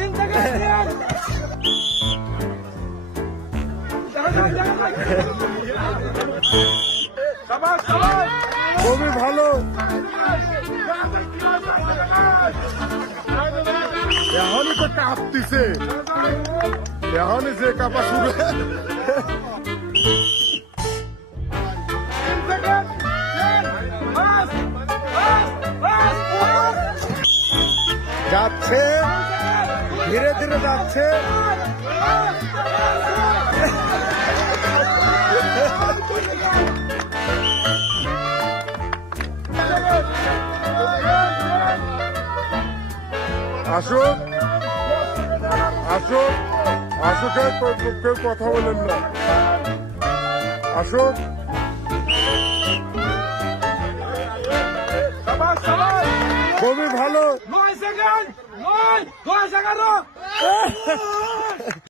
3 second. শাবাশ শাবাশ, খুবই ভালো। এখনই তো কাঁপতিছে, এখনই যে কাঁপা শুরু। 3 সেকেন্ড। 10 pass pass pass. যাচ্ছে, ধীরে ধীরে যাচ্ছে। আসুক আসুক আসুক, কেউ কথা বলেন না। আসুক। শাবাশ শাবাশ, খুবই ভালো। 9 সেকেন্ড। 9 10 11